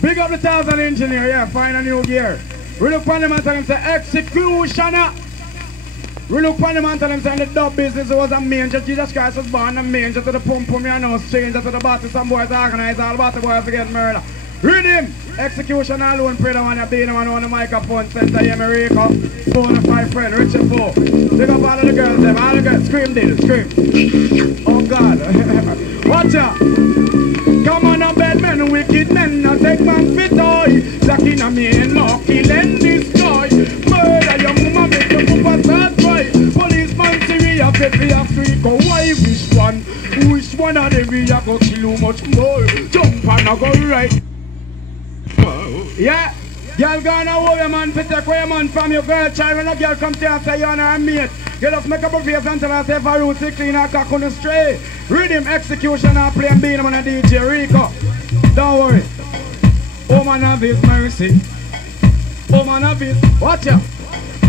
Big up the Thousand Engineer, yeah, find a new gear. We look on them and tell them say executioner. We look on them and tell them say the dub business was a manger. Jesus Christ was born a manger to the pum pum, you know, stranger to the body. Some boys organize all about the boys to get murder. Read him! Execution alone, pray the one you beat him on the microphone, Center America, Bonafide friend, Richard Four. Pick up all of the girls, them, all the girls, scream this, scream. Oh God. Watch out! Come on, a bad men, wicked men, now take man fit toy. Jackie na me and more, kill and destroy. Murder your mama, make your papa start cry. Policeman serious, if we have to go, why which one? Which one of them we are go kill you much more? Jump and I go right. Yeah, girl gonna hold your man to take away your man from your girl child. When a girl come to you and say you're her mate, you just make up a face and tell her say for root to clean her cock on the stray. Rhythm execution and play and beat him on a DJ Rico. Don't worry. Oh man have his mercy. Oh man have his. Watch out.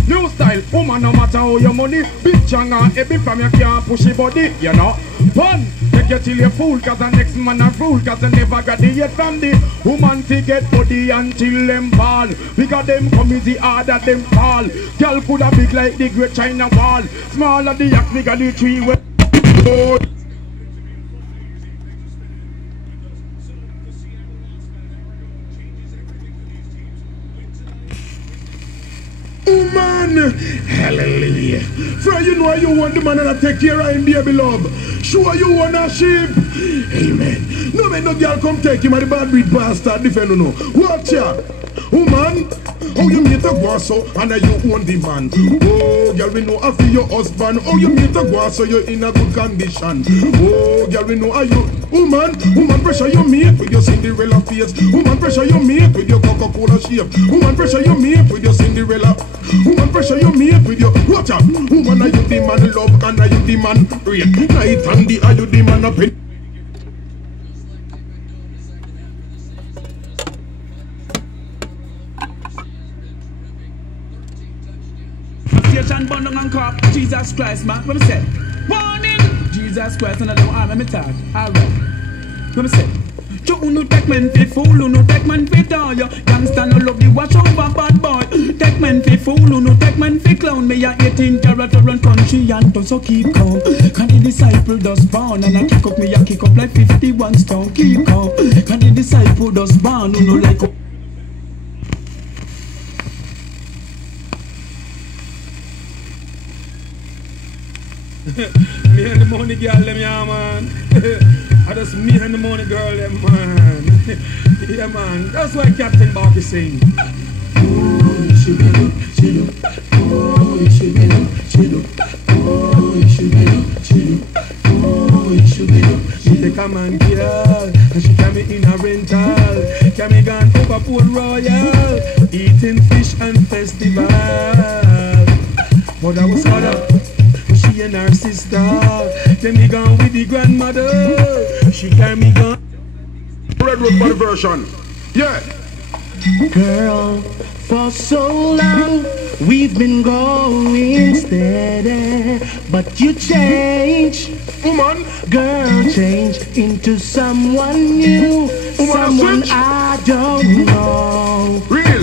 New style, woman, no matter how your money, big chang and heavy from your can't push your body, you know. Fun, take you till you fool, cause the next man a fool, cause they never graduate from the woman to get body until them fall. Because them come easy harder them fall. Girl coulda big like the Great China Wall. Smaller the yak, bigger the tree with oh. Man, hallelujah. For you know you want the man and take care of him, baby love. Sure you want a sheep. Amen. No man, no girl come take him and the bad breed bastard defend no. Watch ya. Woman, how you meet a guaso and you own the man. Oh, girl, we know I feel your husband. How you meet a guaso, you're in a good condition. Oh, girl, we know how you. Woman pressure you meet with your Cinderella face. Woman pressure you meet with your Coca-Cola shape. Woman pressure you meet with your Cinderella. Woman pressure you meet with your. Watch out. Woman, are you the man love and are you the man real? Night and day, are you the man up in? Station bundle and cop, Jesus Christ, man. What me say? Warning! Jesus Christ, and I don't arm me talk. Alright. What me say? You no take men fi fool, you no take men fi toy. Youngster no love the watch over bad boy. Take men fi fool, you no take men fi clown. Me a 18 carat run country and to so keep calm. Can the disciple does born and I kick up me a kick up like 51 stone. Keep calm. Can the disciple does born, you no like. Me and the money girl them, yeah man. I just me and the money girl them, man. Yeah man, that's why Captain Barker sing. Oh, you should be look, she look. Oh, you should be look, she look. Oh, you should be look, she look. Oh, you should be look. She take a man girl and she carry me in a rental. Carry me gone over Port Royal, eating fish and festival. But I was caught up. She and her sister, then me gone with the grandmother. She carry me gone. Red Road for the version. Yeah. Girl, for so long we've been going steady, but you change. Woman, girl, change into someone new, someone I don't know. Real.